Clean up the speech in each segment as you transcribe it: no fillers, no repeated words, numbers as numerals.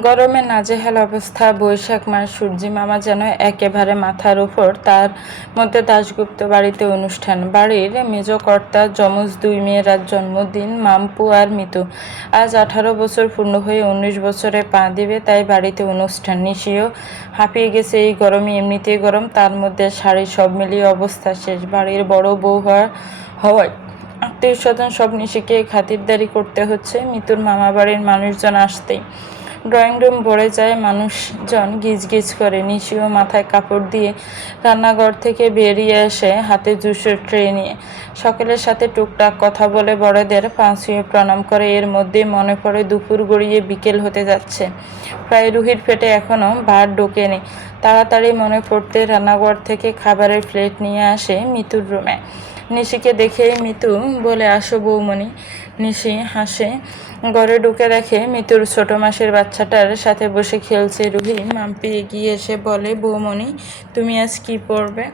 গরমে নাজেহাল অবস্থা। বৈশাখ মাস, সূর্যি মামা যেন একেবারে মাথার উপর। তার মধ্যে দাশগুপ্ত বাড়িতে অনুষ্ঠান। বাড়ির মেজকর্তা যমজ দুই মেয়ের আজ জন্মদিন, মাম্পু আর মিতু। আজ 18 বছর পূর্ণ হয়ে 19 বছরে পা দিবে, তাই বাড়িতে অনুষ্ঠান। নিশিও হাঁপিয়ে গেছে। এই গরমে এমনিতেই গরম, তার মধ্যে শাড়ি, সব মিলিয়ে অবস্থা শেষ। বাড়ির বড় বউ হওয়ায় আত্মীয় স্বজন সব নিশিকে খাতিরদারি করতে হচ্ছে। মিতুর মামা বাড়ির মানুষজন আসতেই ড্রয়িং রুম ভরে যায়, মানুষজন গিজগিজ করে। নিশিও মাথায় কাপড় দিয়ে রান্নাঘর থেকে বেরিয়ে এসে হাতে জুসের ট্রে নিয়ে সকলের সাথে টুকটাক কথা বলে বড়দের পা ছুঁয়ে প্রণাম করে। এর মধ্যে মনে পড়ে দুপুর গড়িয়ে বিকেল হতে যাচ্ছে, প্রায় রুহির পেটে এখনো ভাত ঢোকেনি। তাড়াতাড়ি মনে পড়তে রান্নাঘর থেকে খাবারের প্লেট নিয়ে আসে মিতুর রুমে। নিশিকে দেখেই মিতু বলে, আসো বৌমণি। নিশি হাসে। ঘরে ঢুকে দেখে মিতুর ছোট মাসের বাচ্চাটার সাথে বসে খেলছে। রুহি মাম্পি এগিয়ে এসে বলে, বৌমণি তুমি আজ কি পরবে?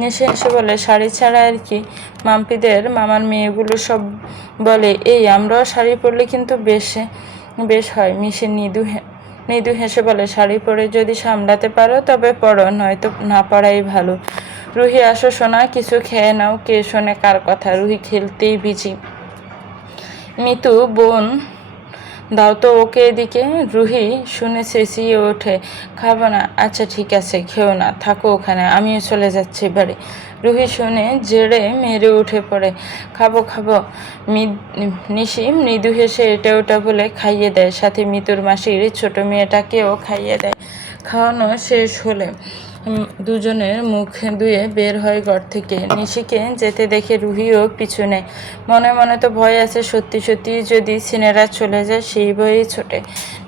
নিশি এসে বলে, শাড়ি ছাড়া আর কি। মাম্পিদের মামার মেয়েগুলো সব বলে, এই আমরাও শাড়ি পরলে কিন্তু বেশ হয়। মিশি মৃদু হেসে বলে, শাড়ি পরে যদি সামলাতে পারো তবে পরো, নয়তো না পরাই ভালো। রুহি, আসো সোনা, কিছু খেয়ে নাও। কে শোনে কার কথা? রুহি খেলতেই বিজি। মিতু, বোন দাও তো ওকে এদিকে। রুহি শুনে চেঁচিয়ে ওঠে, খাবো না। আচ্ছা ঠিক আছে, খেও না, থাকো ওখানে, আমিও চলে যাচ্ছি বাড়ি। রুহি শুনে জেড়ে মেরে উঠে পড়ে, খাবো খাবো। নিশি মৃদু হেসে এটা ওটা বলে খাইয়ে দেয়, সাথে মিতুর মাসির ছোট মেয়েটাকেও খাইয়ে দেয়। খাওয়ানো শেষ হলে দুজনের মুখ ধুয়ে বের হয় ঘর থেকে। নিশিকে যেতে দেখে রুহিও পিছু নেয়। মনে মনে তো ভয় আছে, সত্যি সত্যি যদি সিনেরা চলে যায় সেই ভয়েই ছোটে।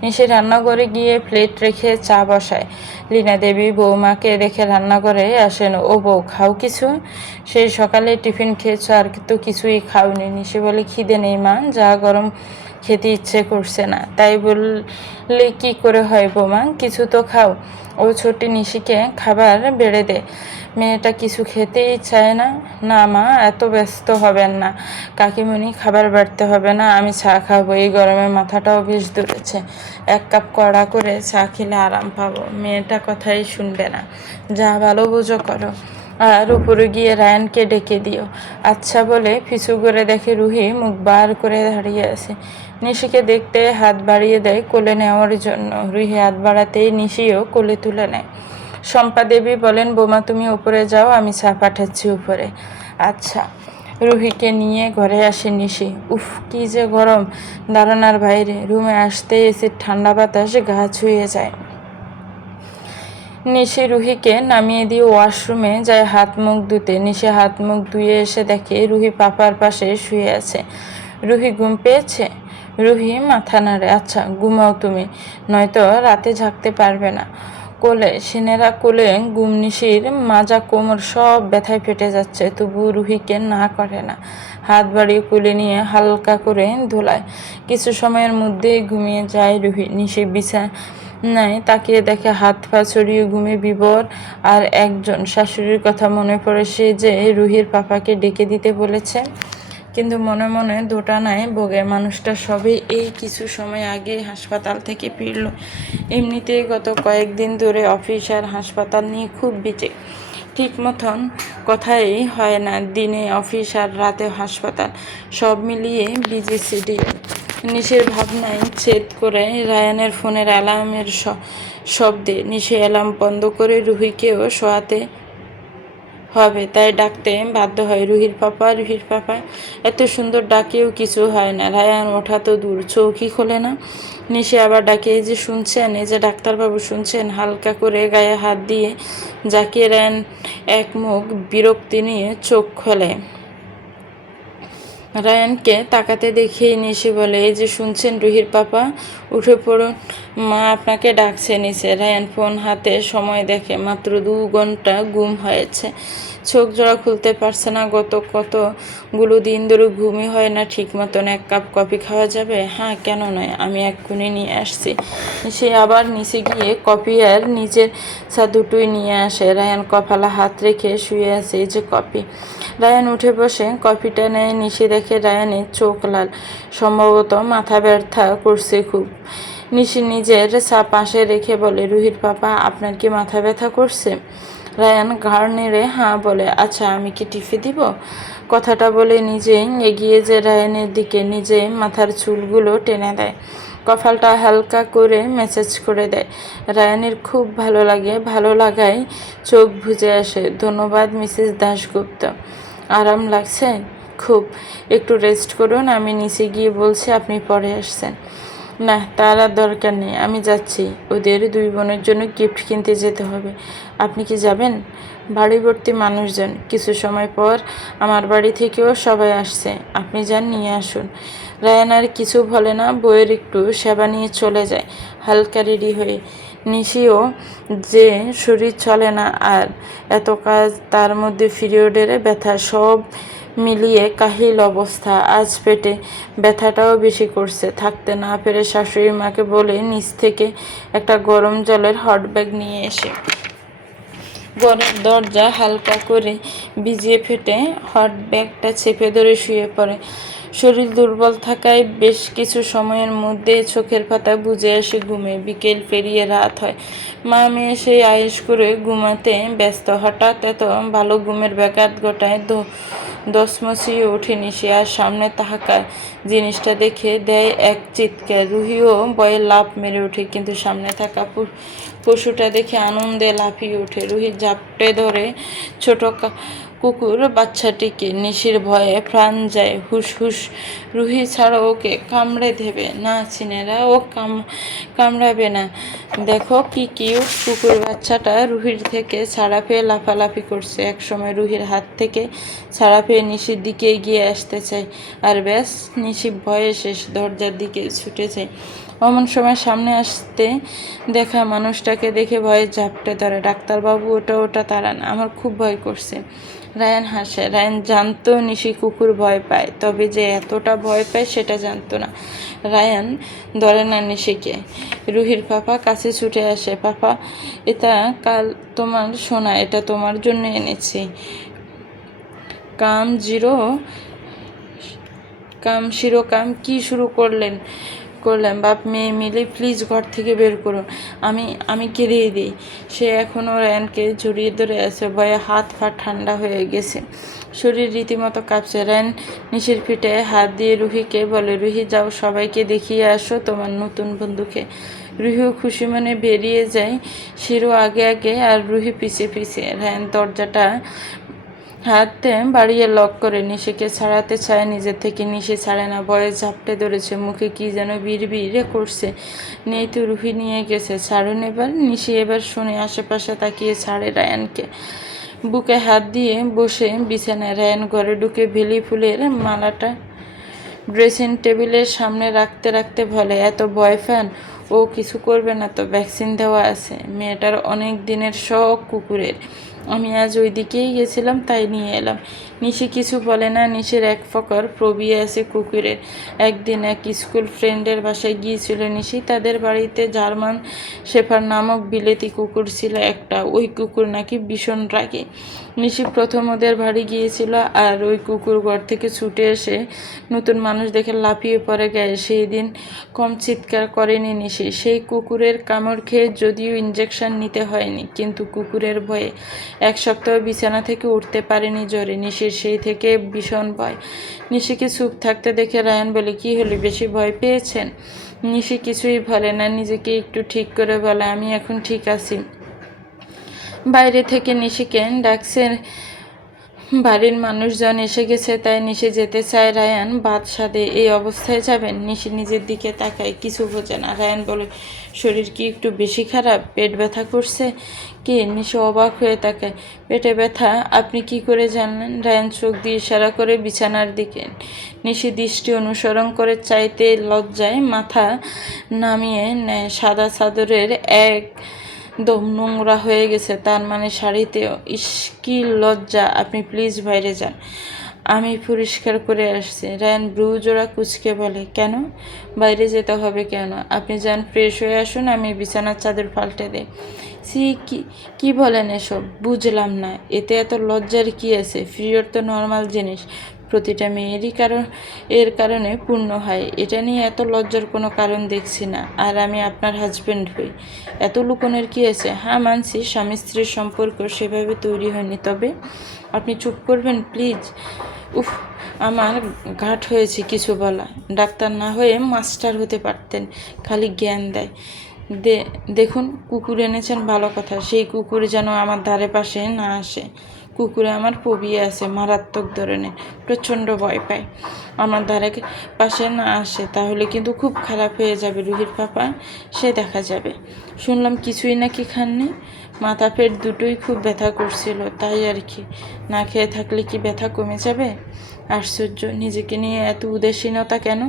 নিশি রান্নাঘরে গিয়ে প্লেট রেখে চা বসায়। লীনা দেবী বৌমাকে দেখে রান্নাঘরে আসেন, ও বউ খাও কিছু। সেই সকালে টিফিন খেয়েছো, আর তো কিছুই খাওনি। নিশি বলে, খিদে নেই মা, যা গরম খেতে ইচ্ছে করছে না। তাই বললে কি করে হয় বৌমা, কিছু তো খাও। ও ছোটি নিশিকে খাবার বেড়ে দে। মেয়েটা কিছু খেতেই চায় না। না মা, এত ব্যস্ত হবেন না কাকিমণি, খাবার বাড়তে হবে না, আমি চা খাবো। এই গরমে মাথাটাও বেশ ধরেছে, 1 কাপ কড়া করে চা খেলে আরাম পাবো। মেয়েটা কথাই শুনবে না, যা ভালো বুঝো করো। আর উপরে গিয়ে রায়ানকে ডেকে দিও। আচ্ছা বলে পিছু করে দেখে রুহি মুখ বার করে দাঁড়িয়ে আছে। নিশিকে দেখতে হাত বাড়িয়ে দেয় কোলে নেওয়ার জন্য। রুহি হাত বাড়াতেই নিশিও কোলে তুলে নেয়। শম্পা দেবী বলেন, বোমা তুমি উপরে যাও, আমি চা পাঠাচ্ছি উপরে। আচ্ছা। রুহিকে নিয়ে ঘরে আসে নিশি। উফ, কি যে গরম, দাঁড়ানোর বাইরে। রুমে আসতেই এসির ঠান্ডা বাতাস গা ছুঁয়ে যায়। নিশি রুহিকে নামিয়ে দিয়ে ওয়াশরুমে যায় হাত মুখ ধুতে। নিশি হাত মুখ ধুয়ে এসে দেখে রুহি পাপার পাশে শুয়ে আছে। রুহি ঘুম পেয়েছে? রুহি মাথা নাড়ে। আচ্ছা ঘুমাও তুমি, নয়তো রাতে জাগতে পারবে না। সিনেরা কোলে ঘুম। নিশির মাজা কোমর সব ব্যথায় ফেটে যাচ্ছে, তবু রুহিকে না করে না। হাত বাড়িয়ে কোলে নিয়ে হালকা করে ধোলায়। কিছু সময়ের মধ্যেই ঘুমিয়ে যায় রুহি। নিশি বিছানায় তাকিয়ে দেখে হাত পা ছড়িয়ে ঘুমে বিভোর। আর একজন শাশুড়ির কথা মনে পড়ে, সে যে রুহির পাপাকে ডেকে দিতে বলেছে। কিন্তু মনে মনে দোটানায় ভোগে। মানুষটা সবে এই কিছু সময় আগে হাসপাতাল থেকে ফিরল। এমনিতেই গত কয়েকদিন ধরে অফিস আর হাসপাতাল নিয়ে খুব বিচে। ঠিক মতন কথাই হয় না, দিনে অফিস আর রাতে হাসপাতাল, সব মিলিয়ে বিজি শিডিউল। নিশির ভাবনায় ছেদ করে রায়ানের ফোনের অ্যালার্মের শব্দে নিশি অ্যালার্ম বন্ধ করে রুহিকেও শোয়াতে হবে, তাই ডাকতে বাধ্য হয়, রুহির পাপা। এত সুন্দর ডাকেও কিছু হয় না। রায়ান ওঠা তো দূর, চৌকি খোলে না। নিশি আবার ডাকে, এই যে শুনছেন, এই যে ডাক্তারবাবু শুনছেন। হালকা করে গায়ে হাত দিয়ে জাকিয়ে রায়ান এক মুখ বিরক্তি নিয়ে চোখ খোলে। রায়ানকে তাকাতে দেখেই নিশি বলে, এই যে শুনছেন রুহির পাপা, উঠে পড়ুন, মা আপনাকে ডাকছে নিচে। রায়ান ফোন হাতে সময় দেখে, মাত্র 2 ঘন্টা ঘুম হয়েছে। চোখ জোড়া খুলতে পারছে না। গত কতগুলো দিন ধরে ঘুমই হয় না ঠিক মতন। 1 কাপ কফি খাওয়া যাবে? হ্যাঁ, কেন নয়, আমি এক্ষুনি নিয়ে আসছি। সে আবার নিচে গিয়ে কফি আর নিজের চা দুটোই নিয়ে আসে। রায়ান কপালে হাত রেখে শুয়ে আছে। এই যে কফি। রায়ান উঠে বসে কফিটা নেয়। নিশি দেখে রায়ানের চোখ লাল, সম্ভবত মাথা ব্যথা করছে খুব। নিশি নিজের চা পাশে রেখে বলে, রুহির পাপা, আপনার কি মাথা ব্যথা করছে? রায়ান ঘাড় নেড়ে হাঁ বলে, আচ্ছা আমি কি টিফে দিব? কথাটা বলে নিজেই এগিয়ে যে রায়ানের দিকে নিজে মাথার চুলগুলো টেনে দেয়, কপালটা হালকা করে ম্যাসাজ করে দেয়। রায়ানের খুব ভালো লাগে, ভালো লাগায় চোখ বুজে আসে। ধন্যবাদ মিসেস দাশগুপ্ত। আরাম লাগছে? খুব। একটু রেস্ট করুন, আমি নিচে গিয়ে বলছি, আপনি পরে আসছেন। না, তার আর দরকার নেই, আমি যাচ্ছি। ওদের দুই বোনের জন্য গিফট কিনতে যেতে হবে। আপনি কি যাবেন? বাড়ি ভর্তি মানুষজন, কিছু সময় পর আমার বাড়ি থেকেও সবাই আসছে। আপনি যান, নিয়ে আসুন। রায়ান আর কিছু বলে না, বইয়ের একটু সেবা নিয়ে চলে যায় হালকা রেডি হয়ে। নিশিও যে শরীর চলে না আর, এত কাজ, তার মধ্যে পিরিয়ডের ব্যথা, সব মিলিয়ে কাহিল অবস্থা। আজ পেটে ব্যথাটাও বেশি করছে। থাকতে না পেরে শাশুড়ি মাকে বলে নিচ থেকে একটা গরম জলের হট ব্যাগ নিয়ে এসে ঘরের দরজা হালকা করে ভিজিয়ে ফেটে হট ব্যাগটা চেপে ধরে শুয়ে পড়ে। শরীর দুর্বল থাকায় বেশ কিছু সময়ের মধ্যে চোখের পাতা বুজে আসে ঘুমে। বিকেল পেরিয়ে রাত হয়। মা মেয়ে সেই আয়েশ করে ঘুমাতে ব্যস্ত। হঠাৎ এত ভালো ঘুমের ব্যাঘাত ঘটায় দশমসিয়ে ওঠেনি সে, আর সামনে তাকায়। জিনিসটা দেখে দেয় এক চিৎকার। রুহিও ভয়ে লাফ মেরে ওঠে, কিন্তু সামনে থাকা পশুটা দেখে আনন্দে লাফিয়ে ওঠে। রুহি ঝাপটে ধরে ছোট কুকুর বাচ্চাটিকে। নিশির ভয়ে প্রাণ যায়। হুস হুস, রুহি ছাড়া ওকে কামড়ে দেবে না। চিনেরা, ও কামড়াবে না। দেখো কি কিউট। কুকুর বাচ্চাটা রুহির থেকে ছাড়া পেয়ে লাফালাফি করছে। একসময় রুহির হাত থেকে ছাড়া পেয়ে নিশির দিকে এগিয়ে আসতে চায়, আর ব্যাস, নিশি ভয়ে শেষ, দরজার দিকে ছুটে যায়। অমন সময় সামনে আসতে দেখা মানুষটাকে দেখে ভয়ে ঝাপটে ধরে। ডাক্তারবাবু, ওটা তাড়ান, আমার খুব ভয় করছে। রায়ান হাসে। রায়ান জানতো নিশি কুকুর ভয় পায়, তবে যে এতটা ভয় পায় সেটা জানতো না। রায়ান ধরে না নিশিকে। রুহির পাপা কাছে ছুটে আসে। পাপা, এটা কাল তোমার সোনা, এটা তোমার জন্য এনেছি। কাম জিরো কাম কি শুরু করলাম। বাপ মেয়ে মিলে প্লিজ ঘর থেকে বের করুন, আমি কেঁদেই দিই। সে এখনও রায়ানকে জড়িয়ে ধরে আছে, ভয়ে হাত পা ঠান্ডা হয়ে গেছে, শরীর রীতিমতো কাঁপছে। রায়ান নিশির পিঠে হাত দিয়ে রুহিকে বলে, রুহি যাও, সবাইকে দেখিয়ে আসো তোমার নতুন বন্ধুকে। রুহিও খুশি মনে বেরিয়ে যায়, শিরো আগে আগে আর রুহি পিছে পিছে। রায়ান দরজাটা হাতে বাড়িয়ে লক করে নিশিকে ছাড়াতে চায় নিজের থেকে। নিশি ছাড়ে না, ভয়ে ঝাপটে ধরেছে, মুখে কি যেন বিড়বিড়ে করছে। নেই তো, রুহি নিয়ে গেছে, ছাড়ুন এবার। নিশি এবার শুনে আশেপাশে তাকিয়ে ছাড়ে রায়ানকে। বুকে হাত দিয়ে বসে বিছানায়। রায়ান ঘরে ঢুকে বেলি ফুলের মালাটা ড্রেসিং টেবিলের সামনে রাখতে রাখতে বলে, এত ভয় পান? ও কিছু করবে না তো, ভ্যাকসিন দেওয়া আছে। মেয়েটার অনেক দিনের শখ কুকুরের। আমি আজ ওই দিকেই গেছিলাম, তাই নিয়ে এলাম। নিশি কিছু বলে না। নিশির এক ফকর প্রবিয়ে আছে কুকুরের। একদিন এক স্কুল ফ্রেন্ডের বাসায় গিয়েছিল নিশি। তাদের বাড়িতে জার্মান শেফার নামক বিলেতি কুকুর ছিল একটা। ওই কুকুর নাকি ভীষণ রাগী। নিশি প্রথম ওদের বাড়ি গিয়েছিল, আর ওই কুকুর ঘর থেকে ছুটে এসে নতুন মানুষ দেখে লাফিয়ে পড়ে গায়ে। সেই দিন কম চিৎকার করেনি নিশি। সেই কুকুরের কামড় খেয়ে যদিও ইঞ্জেকশন নিতে হয়নি, কিন্তু কুকুরের ভয়ে এক সপ্তাহ বিছানা থেকে উঠতে পারেনি জ্বরে। নিশির সেই থেকে ভীষণ ভয়। নিশিকে চুপ থাকতে দেখে রায়ান বলে, কি হলো, বেশি ভয় পেয়েছেন? নিশি কিছুই বলে না, নিজেকে একটু ঠিক করে বলে, আমি এখন ঠিক আছি। বাইরে থেকে নিশিকে ডাকছে, বাড়ির মানুষজন এসে গেছে, তাই নিশি যেতে চায়। রায়ান বাদ সাধে, এই অবস্থায় যাবেন? নিশি নিজের দিকে তাকায়, কিছু বোঝে না। রায়ান বলে, শরীর কি একটু বেশি খারাপ? পেট ব্যথা করছে কি? নিশি অবাক হয়ে তাকায়। পেটে ব্যথা? আপনি কি করে জানলেন? রায়ান চোখ দিয়ে ইশারা করে বিছানার দিকে। নিশি দৃষ্টি অনুসরণ করে চাইতে লজ্জায় মাথা নামিয়ে নেয়। সাদা চাদরের একদম নোংরা হয়ে গেছে, তার মানে শাড়িতেও। ইস, কি লজ্জা! আপনি প্লিজ বাইরে যান, আমি পরিষ্কার করে আসছি। রায়ান ব্রু জোড়া কুচকে বলে, কেন বাইরে যেতে হবে কেন? আপনি যান, ফ্রেশ হয়ে আসুন, আমি বিছানার চাদর পাল্টে দিই। সি কি বলেন এসব? বুঝলাম না, এতে এত লজ্জার কি আছে? পিরিয়ড তো নর্মাল জিনিস। প্রতিটা মেয়েরই এর কারণে পূর্ণ হয়। এটা নিয়ে এত লজ্জার কোনো কারণ দেখছি না। আর আমি আপনার হাজবেন্ড হই, এত লুকোনোর কী আছে? হ্যাঁ মানছি স্বামী স্ত্রীর সম্পর্ক সেভাবে তৈরি হয়নি, তবে আপনি চুপ করবেন প্লিজ। উফ, আমার ঘাট হয়েছে কিছু বলা। ডাক্তার না হয়ে মাস্টার হতে পারতেন, খালি জ্ঞান দেয়। দেখুন, কুকুর এনেছেন ভালো কথা, সেই কুকুর যেন আমার ধারে পাশে না আসে। কুকুরে আমার ফোবিয়া আছে, মারাত্মক ধরনের, প্রচণ্ড ভয় পায়। আমার ধারে পাশে না আসে তাহলে কিন্তু খুব খারাপ হয়ে যাবে রুহির পাপা, সে দেখা যাবে। শুনলাম কিছুই নাকি খাননি, মাথা পেট দুটোই খুব ব্যথা করছিল, তাই আর কি। না খেয়ে থাকলে কি ব্যথা কমে যাবে? আশ্চর্য, নিজেকে নিয়ে এত উদাসীনতা কেন?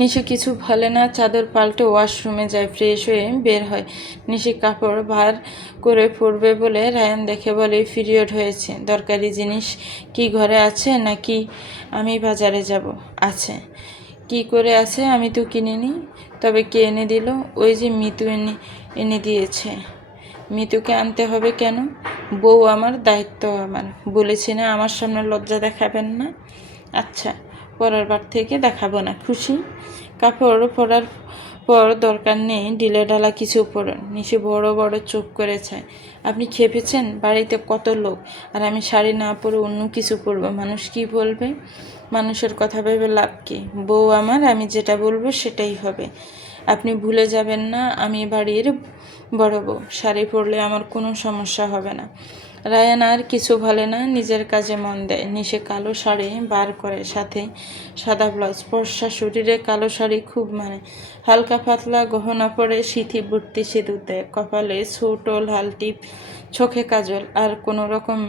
নিশি কিছু বলে না, চাদর পাল্টে ওয়াশরুমে যায়, ফ্রেশ হয়ে বের হয়। নিশি কাপড় ভার করে পরবে বলে রায়ান দেখে বলে পিরিয়ড হয়েছে, দরকারি জিনিস কি ঘরে আছে নাকি আমি বাজারে যাব? আছে। কি করে আছে? আমি তো কিনিনি। তবে কে এনে দিল? ওই যে মিতু এনে দিয়েছে। মিতুকে আনতে হবে কেন? বউ আমার, দায়িত্ব আমার। বলেছি না আমার সামনে লজ্জা দেখাবেন না? আচ্ছা, পরের বার থেকে দেখাবো না, খুশি? কাপড় পরার পর দরকার নেই ঢিলেঢালা কিছু পরুন। নিশি বড় বড় চোখ করে চায়। আপনি খেপেছেন? বাড়িতে কত লোক, আর আমি শাড়ি না পরে অন্য কিছু পরবো, মানুষ কি বলবে? মানুষের কথা ভেবে লাভ কি? বউ আমার, আমি যেটা বলবো সেটাই হবে। আপনি ভুলে যাবেন না আমি বাড়ির বড় বউ। শাড়ি পরলে আমার কোনো সমস্যা হবে না। রায়ান আর কিছু বলে না, নিজের কাজে মন দেয়। নিশে কালো শাড়ি বার করে, সাথে সাদা ব্লাউজ। ফর্সা শরীরে কালো শাড়ি খুব মানে। হালকা পাতলা গহনা পরে, সিথি ভর্তি সিঁদুর দেয়, কপালে ছোট লাল টিপ, চোখে কাজল, আর কোনো রকম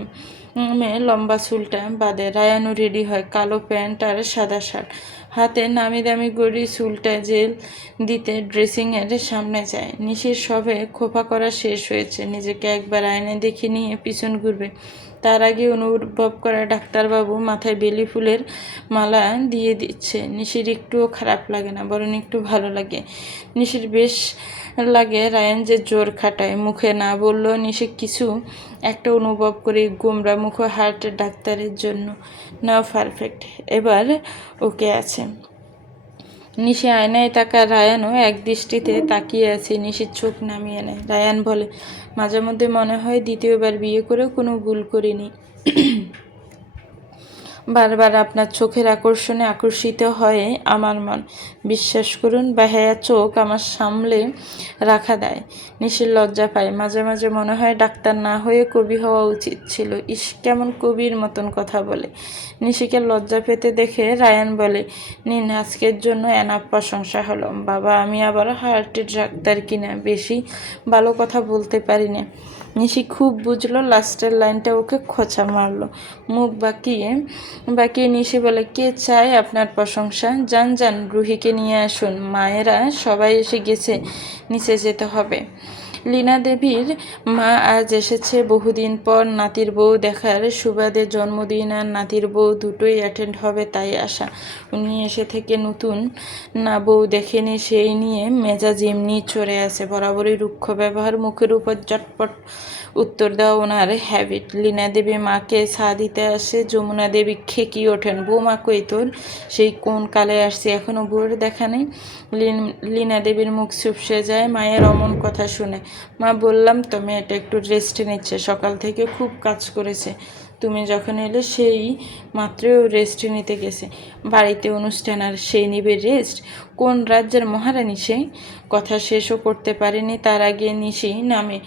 লম্বা চুলটা বাঁধে। রায়ানও রেডি হয়, কালো প্যান্ট আর সাদা শার্ট, হাতে নামি দামি গড়ি, চুলটা জেল দিতে ড্রেসিংয়ের সামনে যায়। নিশির সবে খোপা করা শেষ হয়েছে, নিজেকে একবার আয়নায় দেখে নিয়ে পিছন ঘুরবে। তার আগে অনুভব করে ডাক্তারবাবু মাথায় বেলি ফুলের মালা দিয়ে দিচ্ছে। নিশির একটুও খারাপ লাগে না, বরং একটু ভালো লাগে। নিশির বেশ লাগে রায়ান যে জোর খাটায়, মুখে না বললেও নিশি কিছু একটা অনুভব করে। গোমরা মুখ, হার্টের ডাক্তারের জন্য নাও পারফেক্ট, এবার ওকে আছে। নিশি আয়নায় তাকা, রায়ানও এক দৃষ্টিতে তাকিয়ে আছে। নিশির চোখ নামিয়ে নেয়। রায়ান বলে, মাঝে মধ্যে মনে হয় দ্বিতীয়বার বিয়ে করেও কোনো ভুল করিনি। বারবার আপনার চোখের আকর্ষণে আকর্ষিত হয় আমার মন। বিশ্বাস করুন, বেহায়া চোখ আমার সামলে রাখা দেয়। নিশির লজ্জা পায়, মাঝে মাঝে মনে হয় ডাক্তার না হয়ে কবি হওয়া উচিত ছিল। ইস, কেমন কবির মতন কথা বলে। নিশিকে লজ্জা পেতে দেখে রায়ান বলে, নিন, আজকের জন্য এনাফ প্রশংসা হলো। বাবা, আমি আবার হার্টের ডাক্তার কিনা, বেশি ভালো কথা বলতে পারি না। নিশি খুব বুঝলো, লাস্টের লাইনটা ওকে খোঁচা মারলো। মুখ বাকিয়ে নিশি বলে, কে চায় আপনার প্রশংসা? যান যান, রুহিকে নিয়ে আসুন, মায়েরা সবাই এসে গেছে, নিচে যেতে হবে। লীনা দেবীর মা আজ এসেছে বহুদিন পর, নাতির বউ দেখার সুবাদে। জন্মদিন আর নাতির বউ দুটোই অ্যাটেন্ড হবে, তাই আসা। উনি এসে থেকে নতুন না বউ দেখেনি, সেই নিয়ে মেজাজ এমনি চড়ে আছে। বরাবরই রুক্ষ ব্যবহার, মুখের উপর চটপট উত্তর দেওয়া ওনার হ্যাবিট। লীনা দেবী মাকে ছা দিতে আসে। যমুনা দেবী খেকিয়ে ওঠেন, বৌমা কই তোর? সেই কোন কালে আসছে, এখনও বউয়ের দেখা নেই? লীনা দেবীর মুখ চুপসে যায় মায়ের অমন কথা শুনে। মা, বললাম তো মেয়েটা একটু রেস্ট নিচ্ছে, সকাল থেকে খুব কাজ করেছে। তুমি যখন এলে সেই মাত্রই রেস্ট নিতে গেছে। বাড়িতে অনুষ্ঠান আর সেই নিবে রেস্ট? কোন রাজ্যের মহারানী সেই? কথা শেষও করতে পারেনি, তার আগে নিশি নামে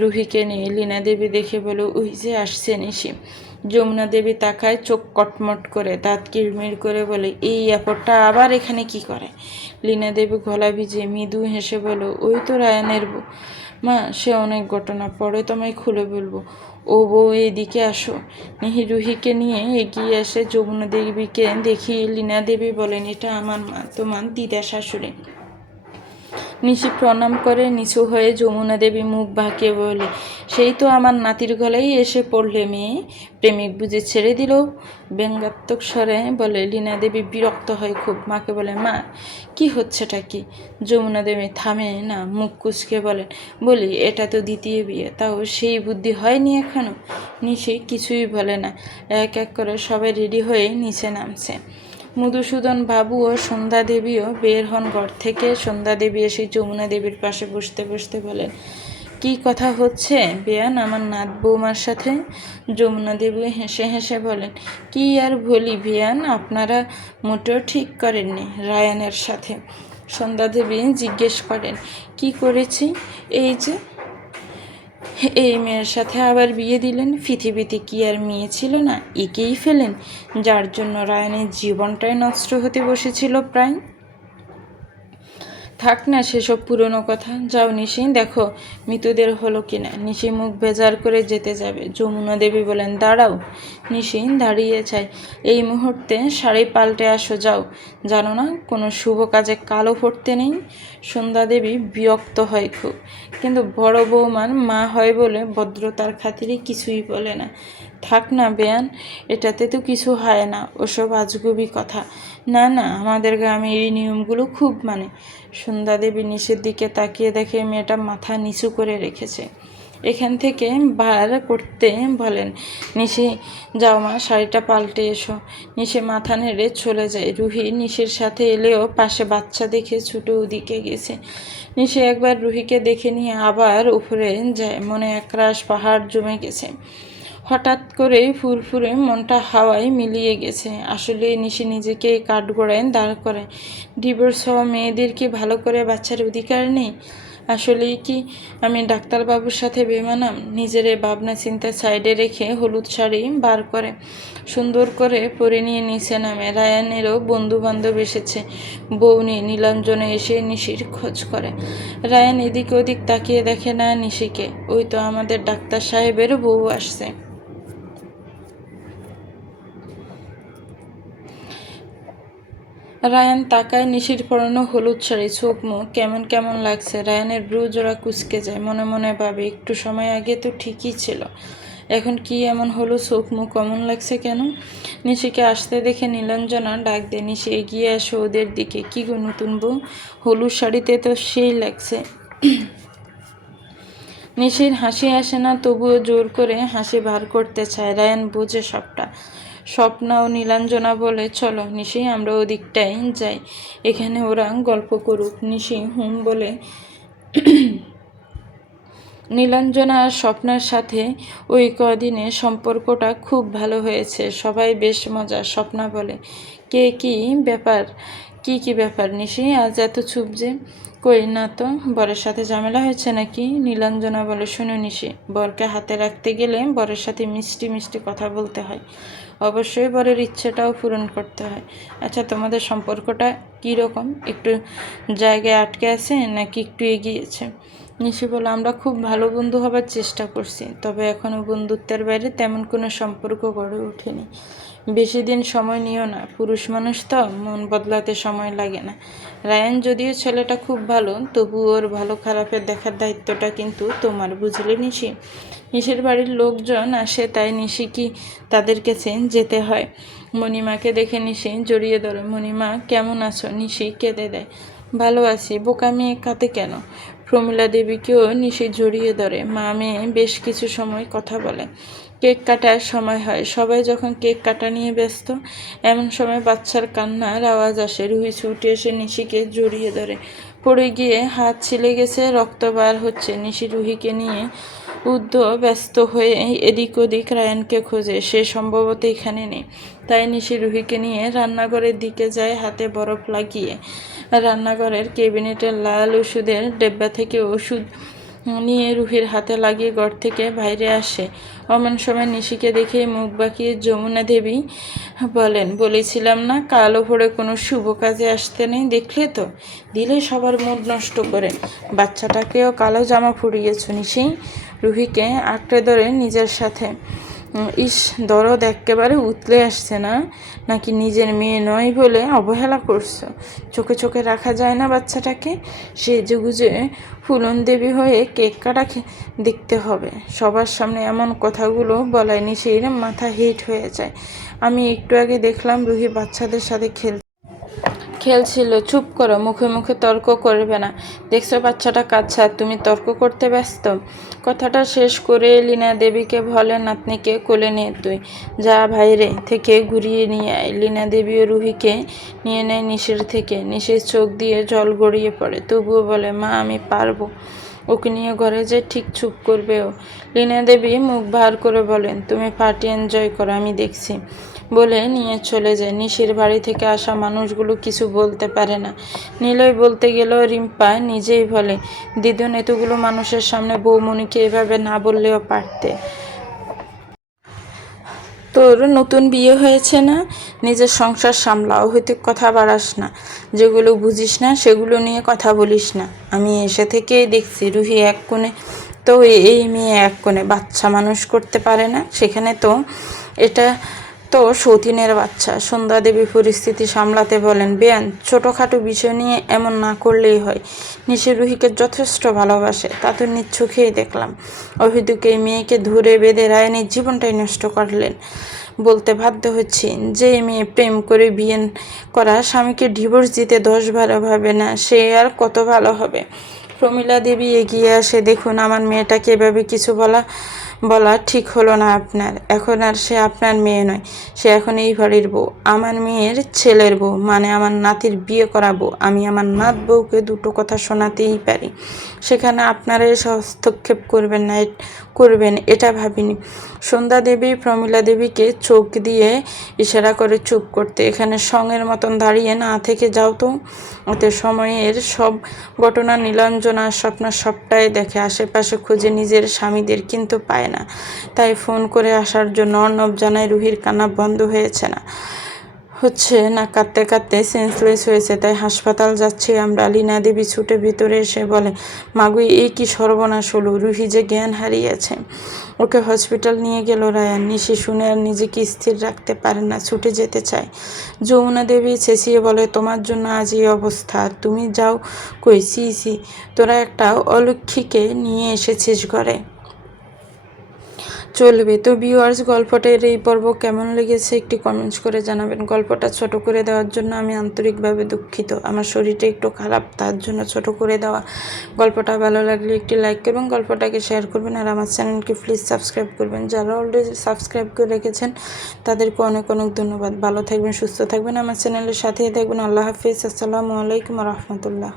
রুহিকে নিয়ে। লীনা দেবী দেখে বলে, ওই যে আসছে নিশি। যমুনা দেবী তাকায়, চোখ কটমট করে, দাঁত কিরমির করে বলে, এই অ্যাপরটা আবার এখানে কি করে? লীনা দেবী গলা ভিজে মৃদু হেসে বলে, ওই তো রায়ানের বউ। মা, সে অনেক ঘটনা, পরে তোমায় খুলে বলবো। ও বউ, এদিকে আসো। নিহি রুহিকে নিয়ে এগিয়ে আসে। যমুনা দেবীকে দেখি লীনা দেবী বলেন, এটা আমার মা, তোমার দিদা শাশুড়ি। নিশি প্রণাম করে নিচু হয়ে যমুনা দেবী মুখ বাঁকিয়ে বলে, সেই তো আমার নাতির গলায় এসে পড়লে মেয়ে, প্রেমিক বুঝে ছেড়ে দিল। ব্যঙ্গাত্মক স্বরে বলে লীনা দেবী বিরক্ত হয় খুব। মাকে বলে, মা কি হচ্ছেটা কি? যমুনা দেবী থামে না, মুখ কুঁচকে বলি এটা তো দ্বিতীয় বিয়ে, তাও সেই বুদ্ধি হয়নি এখনো। নিশি কিছুই বলে না, এক এক করে সবাই রেডি হয়ে নিচে নামছে। মধুসূদন বাবু ও সন্ধ্যা দেবীও বের হন ঘর থেকে। সন্ধ্যা দেবী এসে যমুনা দেবীর পাশে বসতে বসতে বলেন, কি কথা হচ্ছে বেয়ান আমার নাত বৌমার সাথে? যমুনা দেবী হেসে হেসে বলেন, কি আর বলি বেয়ান, আপনারা মোটেও ঠিক করেননি রায়ানের সাথে। সন্ধ্যা দেবী জিজ্ঞেস করেন, কি করেছি? এই যে এই মেয়ের সাথে আবার বিয়ে দিলেন। পৃথিবীতে কি আর মেয়ে ছিল না? একেই ফেলেন, যার জন্য রায়ানের জীবনটাই নষ্ট হতে বসেছিল প্রায়। থাক না সেসব পুরনো কথা, যাও নিশি দেখো মৃতদের হলো কিনা। নিশি মুখ বেজার করে যেতে যাবে, যমুনা দেবী বলেন, দাঁড়াও। নিশি দাঁড়িয়ে চায়, এই মুহূর্তে শাড়ি পাল্টে আসো যাও, জানো না কোনো শুভ কাজে কালো পড়তে নেই। সন্ধ্যা দেবী বিরক্ত হয় খুব, কিন্তু বড় বৌমার মা হয় বলে ভদ্রতার খাতিরে কিছুই বলে না। থাক না বেয়ান, এটাতে তো কিছু হয় না, ওসব আজগুবি কথা। না না, আমাদের গ্রামে এই নিয়মগুলো খুব মানে। সন্ধ্যা দেবী নিচের দিকে তাকিয়ে দেখে মেয়েটা মাথা নিচু করে রেখেছে। এখান থেকে বার করতে বলেন, নিশি যাও মা, শাড়িটা পাল্টে এসো। নিশি মাথা নেড়ে চলে যায়। রুহি নিশির সাথে এলেও পাশে বাচ্চা দেখে ছুটে ওদিকে গেছে। নিশি একবার রুহিকে দেখে নিয়ে আবার উপরে যায়, মনে একরাশ পাহাড় জমে গেছে। হঠাৎ করে ফুরফুরে মনটা হাওয়ায় মিলিয়ে গেছে। আসলে নিশি নিজেকে কাঠগড়ায় দাঁড় করে। ডিভোর্স হওয়া মেয়েদের কি ভালো করে বাচ্চার অধিকার নেই? আসলেই কি আমি ডাক্তারবাবুর সাথে বেমানাম? নিজের ভাবনা চিন্তা সাইডে রেখে হলুদ শাড়ি বার করে সুন্দর করে পরে নিয়ে নিচে নামে। রায়ানেরও বন্ধু বান্ধব এসেছে, বউ নিয়ে। নীলাঞ্জনে এসে নিশির খোঁজ করে। রায়ান এদিক ওদিক তাকিয়ে দেখে না নিশিকে। ওই তো আমাদের ডাক্তার সাহেবের বউ আসছে। রায়ান তাকায় নিশির পরানো হলুদ শাড়ি, চোখ মুখ কেমন কেমন লাগছে। রায়ানের ব্রু জোড়া কুচকে যায়, মনে মনে ভাবে একটু সময় আগে তো ঠিকই ছিল, এখন কি এমন হলো, চোখ মুখ অমন লাগছে কেন? নিশিকে আসতে দেখে নীলাঞ্জনা ডাক দেয়, নিশি এগিয়ে আসো ওদের দিকে। কি গো নতুন বউ, হলুদ শাড়িতে তো সেই লাগছে। নিশির হাসি আসে না, তবুও জোর করে হাসি বার করতে চায়। রায়ান বোঝে সবটা। স্বপ্না ও নীলাঞ্জনা বলে, চলো নিশি আমরা ওদিকটাই যাই, এখানে ওরা গল্প করুক। নিশি হুম বলে। নীলাঞ্জনা আর স্বপ্নার সাথে ওই কদিনে সম্পর্কটা খুব ভালো হয়েছে, সবাই বেশ মজা। স্বপ্না বলে, কে কি ব্যাপার, কি ব্যাপার নিশি, আজ এত চুপ যে? কই না তো, বরের সাথে ঝামেলা হয়েছে নাকি? নীলাঞ্জনা বলে, শোনো নিশি, বরকে হাতে রাখতে গেলে বরের সাথে মিষ্টি মিষ্টি কথা বলতে হয়, অবশ্যই বরের ইচ্ছেটাও পূরণ করতে হয়। আচ্ছা তোমাদের সম্পর্কটা কীরকম, একটু জায়গায় আটকে আছে নাকি একটু এগিয়েছে? নিশি বলে, আমরা খুব ভালো বন্ধু হবার চেষ্টা করছি, তবে এখনও বন্ধুত্বের বাইরে তেমন কোনো সম্পর্ক গড়ে ওঠেনি। বেশি দিন সময় নিও না, পুরুষ মানুষ তো, মন বদলাতে সময় লাগে না। রায়ান যদিও ছেলেটা খুব ভালো, তবু ওর ভালো খারাপের দেখার দায়িত্বটা কিন্তু তোমার, বুঝলে নিশি? নিশির বাড়ির লোকজন আসে, তাই নিশি কি তাদের কাছে যেতে হয়। মণিমাকে দেখে নিশি জড়িয়ে ধরে, মণিমা কেমন আছো? নিশি কেঁদে দেয়, ভালো আছি। বোকা মেয়ে কাঁদে কেন? প্রমীলা দেবীকেও নিশি জড়িয়ে ধরে। মা মেয়ে বেশ কিছু সময় কথা বলে। কেক কাটার সময় হয়, সবাই যখন কেক কাটা নিয়ে ব্যস্ত, এমন সময় বাচ্চার কান্নার আওয়াজ আসে। রুহি ছুটে এসে নিশিকে জড়িয়ে ধরে। পড়ে গিয়ে হাত ছিলে গেছে, রক্ত বার হচ্ছে। নিশি রুহিকে নিয়ে ব্যস্ত হয়ে এদিক ওদিক রায়ানকে খোঁজে, সে সম্ভবত এখানে নেই। তাই নিশি রুহিকে নিয়ে রান্নাঘরের দিকে যায়, হাতে বরফ লাগিয়ে। রান্নাঘরের ক্যাবিনেটের লাল ওষুধের ডিব্বা থেকে ওষুধ নিয়ে রুহির হাতে লাগিয়ে ঘর থেকে বাইরে আসে। অমন সময় নিশিকে দেখে মুখ বাঁকিয়ে যমুনা দেবী বলেছিলাম না কালো ভোরে কোনো শুভ কাজে আসতে নেই, দেখলে তো, দিলে সবার মুড নষ্ট করে। বাচ্চাটাকেও কালো জামা পরিয়েছ নিশি। রুহিকে আঁকড়ে ধরে নিজের সাথে ইস, দরদ এক্কেবারে উতলে আসছে না? নাকি নিজের মেয়ে নয় বলে অবহেলা করছো? চোখে চোখে রাখা যায় না বাচ্চাটাকে? সেজেগুজে ফুলন দেবী হয়ে কেক কাটা দেখতে হবে। সবার সামনে এমন কথাগুলো বলায় নিশির মাথা হিট হয়ে যায়। আমি একটু আগে দেখলাম রুহি বাচ্চাদের সাথে খেলছিল। চুপ করো, মুখে মুখে তর্ক করবে না। দেখছো বাচ্চাটা কাচ্ছা, তুমি তর্ক করতে ব্যস্ত? কথাটা শেষ করে লীনা দেবীকে বলে, নাতনিকে কোলে নিয়ে তুই যা, বাইরে থেকে ঘুরিয়ে নিয়ে আয়। লীনা দেবী ও রুহিকে নিয়ে নেয় নিশির থেকে। নিশির চোখ দিয়ে জল গড়িয়ে পড়ে, তবুও বলে, মা আমি পারবো। ওকে নিয়ে ঘরে যে ঠিক চুপ করবে ও। লীনা দেবী মুখ ভার করে বলেন, তুমি পার্টি এনজয় করো, আমি দেখছি, বলে নিয়ে চলে যায়। নিশির বাড়ি থেকে আসা মানুষগুলো কিছু বলতে পারে না। নিলয় বলতে গেলেও রিম্পা নিজেই বলে, দিদুন এতগুলো মানুষের সামনে বৌমণিকে এভাবে না বললেও পারতে। তোর নতুন বিয়ে হয়েছে না? নিজের সংসার সামলা, অহৈতুক কথা বাড়াস না। যেগুলো বুঝিস না সেগুলো নিয়ে কথা বলিস না। আমি এসে থেকেই দেখছি রুহি এক কোণে, তো এই মেয়ে এক কোণে বাচ্চা মানুষ করতে পারে না। সেখানে তো এটা তো সতীনের বাচ্চা। সন্ধ্যা দেবী পরিস্থিতি সামলাতে বলেন, বেয়ান ছোটোখাটো বিষয় নিয়ে এমন না করলেই হয়। নিশি রুহিকে যথেষ্ট ভালোবাসে, তা তো নিজ চোখেই দেখলাম। অভিদুক এই মেয়েকে ধরে বেঁধে রায়নের জীবনটাই নষ্ট করলেন। বলতে বাধ্য হচ্ছি, যে মেয়ে প্রেম করে বিয়ে করা স্বামীকে ডিভোর্স দিতে 10 বার ভাবে না, সে আর কত ভালো হবে। প্রমীলা দেবী এগিয়ে আসে, দেখুন আমার মেয়েটাকে এভাবে কিছু বলা ঠিক হলো না আপনার। এখন আর সে আপনার মেয়ে নয়, সে এখন এই বাড়ির বউ, আমার মেয়ের ছেলের বউ, মানে আমার নাতির বিয়ে করাবো। আমি আমার নাত বউকে দুটো কথা শোনাতেই পারি, সেখানে আপনারা এসে হস্তক্ষেপ করবেন এটা ভাবিনি। সন্ধ্যা দেবী প্রমীলা দেবীকে চোখ দিয়ে ইশারা করে চুপ করতে। এখানে সঙ্গের মতন দাঁড়িয়ে না থেকে যাও তো। ওতে সময়ের সব ঘটনা নীলাঞ্জনা স্বপ্ন সবটাই দেখে, আশেপাশে খুঁজে নিজের স্বামীদের, কিন্তু পায় না। তাই ফোন করে আসার জন্য অর্ণব জানায় রুহির কান্না বন্ধ হচ্ছে না, কাঁদতে কাঁদতে সেন্সলেস হয়েছে, তাই হাসপাতাল যাচ্ছি আমরা। লীনা দেবী ছুটে ভিতরে এসে বলে, মাগু এই কি সর্বনাশ হলো, রুহি যে জ্ঞান হারিয়েছে। ওকে হসপিটাল নিয়ে গেল রায়ান। নিশি শুনে আর নিজেকে স্থির রাখতে পারে না, ছুটে যেতে চায়। যমুনা দেবী চেঁচিয়ে বলে, তোমার জন্য আজ এই অবস্থা, আর তুমি যাও কই? সি, তোরা একটা অলক্ষীকে নিয়ে এসেছিস ঘরে। চলবে তো ভিউয়ার্স, গল্পটার এই পর্ব কেমন লেগেছে একটি কমেন্টস করে জানাবেন। গল্পটা ছোট করে দেওয়ার জন্য আমি আন্তরিকভাবে দুঃখিত, আমার শরীরটা একটু খারাপ, তার জন্য ছোট করে দেওয়া। গল্পটা ভালো লাগলে একটি লাইক করবেন, গল্পটাকে শেয়ার করবেন, আর আমার চ্যানেলকে প্লিজ সাবস্ক্রাইব করবেন। যারা অলরেডি সাবস্ক্রাইব করে রেখেছেন তাদেরকে অনেক অনেক ধন্যবাদ। ভালো থাকবেন, সুস্থ থাকবেন, আমার চ্যানেলের সাথেই থাকবেন। আল্লাহ হাফিজ, আসসালামু আলাইকুম রহমতুল্লাহ।